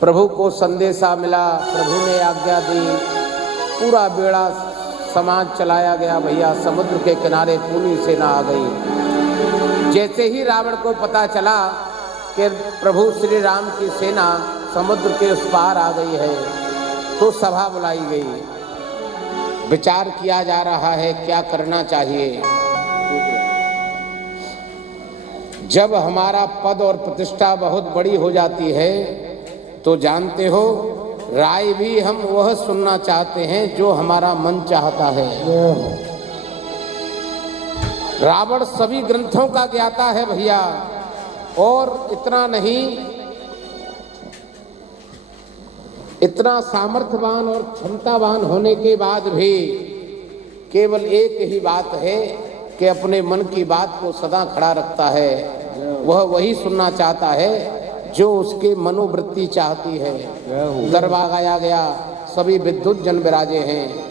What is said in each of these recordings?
प्रभु को संदेशा मिला, प्रभु ने आज्ञा दी, पूरा बेड़ा समाज चलाया गया। भैया समुद्र के किनारे पूरी सेना आ गई। जैसे ही रावण को पता चला कि प्रभु श्री राम की सेना समुद्र के उस पार आ गई है, तो सभा बुलाई गई। विचार किया जा रहा है क्या करना चाहिए। जब हमारा पद और प्रतिष्ठा बहुत बड़ी हो जाती है तो जानते हो, राय भी हम वह सुनना चाहते हैं जो हमारा मन चाहता है। रावण सभी ग्रंथों का ज्ञाता है भैया, और इतना नहीं, इतना सामर्थ्यवान और क्षमतावान होने के बाद भी केवल एक ही बात है कि अपने मन की बात को सदा खड़ा रखता है। वह वही सुनना चाहता है जो उसके मनोवृत्ति चाहती है। दरबार गाया गया, सभी विद्युत जन विराजे हैं।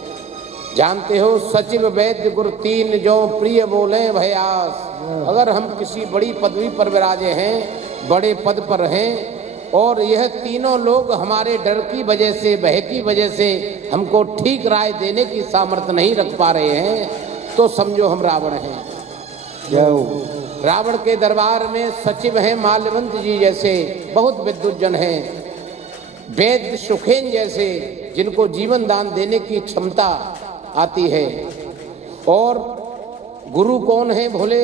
जानते हो, सचिव वैद्य गुरु तीन जो प्रिय बोले भयास। अगर हम किसी बड़ी पदवी पर विराजे हैं, बड़े पद पर हैं, और यह तीनों लोग हमारे डर की वजह से, भय की वजह से हमको ठीक राय देने की सामर्थ्य नहीं रख पा रहे हैं, तो समझो हम रावण हैं। रावण के दरबार में सचिव हैं माल्यवंत जी जैसे बहुत विद्युत जन हैं, वैद्य सुखेन जैसे जिनको जीवन दान देने की क्षमता आती है। और गुरु कौन है? भोले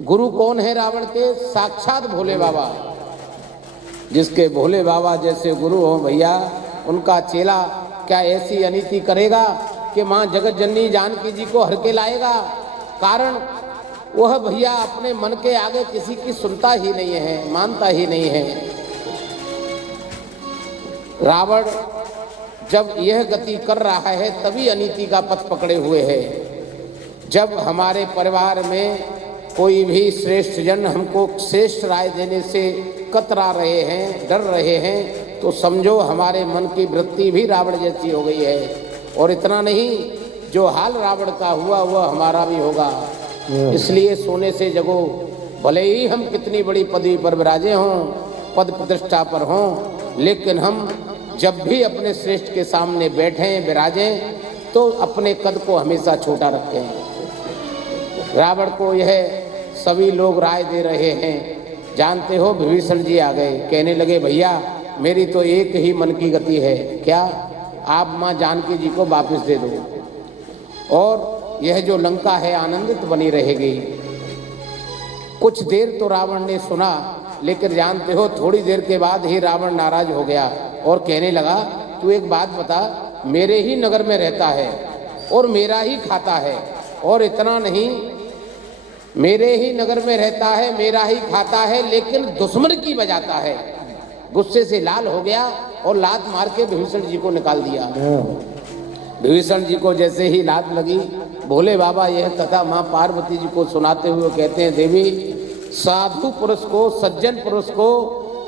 गुरु कौन है रावण के? साक्षात भोले बाबा। जिसके भोले बाबा जैसे गुरु हो भैया, उनका चेला क्या ऐसी अनीति करेगा कि माँ जगत जननी जानकी जी को हर के लाएगा? कारण वह भैया अपने मन के आगे किसी की सुनता ही नहीं है, मानता ही नहीं है। रावण जब यह गति कर रहा है तभी अनीति का पथ पकड़े हुए है। जब हमारे परिवार में कोई भी श्रेष्ठ जन हमको श्रेष्ठ राय देने से कतरा रहे हैं, डर रहे हैं, तो समझो हमारे मन की वृत्ति भी रावण जैसी हो गई है। और इतना नहीं, जो हाल रावण का हुआ वह हमारा भी होगा। इसलिए सोने से जगो, भले ही हम कितनी बड़ी पदवी पर विराजे हों, पद प्रतिष्ठा पर हों, लेकिन हम जब भी अपने श्रेष्ठ के सामने बैठें, विराजें, तो अपने कद को हमेशा छोटा रखें। रावण को यह सभी लोग राय दे रहे हैं। जानते हो, विभीषण जी आ गए, कहने लगे भैया मेरी तो एक ही मन की गति है। क्या? आप माँ जानकी जी को वापस दे दो, और यह जो लंका है आनंदित बनी रहेगी। कुछ देर तो रावण ने सुना, लेकिन जानते हो थोड़ी देर के बाद ही रावण नाराज हो गया और कहने लगा, तू एक बात बता, मेरे ही नगर में रहता है और मेरा ही खाता है, और इतना नहीं, मेरे ही नगर में रहता है, मेरा ही खाता है, लेकिन दुश्मन की बजाता है। गुस्से से लाल हो गया और लात मार के विभीषण जी को निकाल दिया। विभीषण जी को जैसे ही लात लगी, भोले बाबा यह कथा माँ पार्वती जी को सुनाते हुए कहते हैं, देवी साधु पुरुष को, सज्जन पुरुष को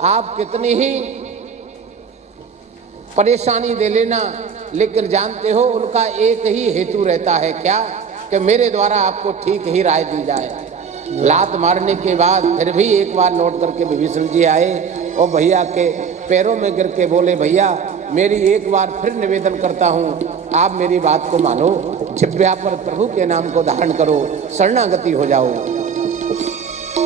आप कितनी ही परेशानी दे लेना, लेकिन जानते हो उनका एक ही हेतु रहता है। क्या? कि मेरे द्वारा आपको ठीक ही राय दी जाए। लात मारने के बाद फिर भी एक बार लौट करके विभीषण जी आए और भैया के पैरों में गिर के बोले, भैया मेरी एक बार फिर निवेदन करता हूँ, आप मेरी बात को मानो, जिह्वा पर प्रभु के नाम को धारण करो, शरणागति हो जाओ।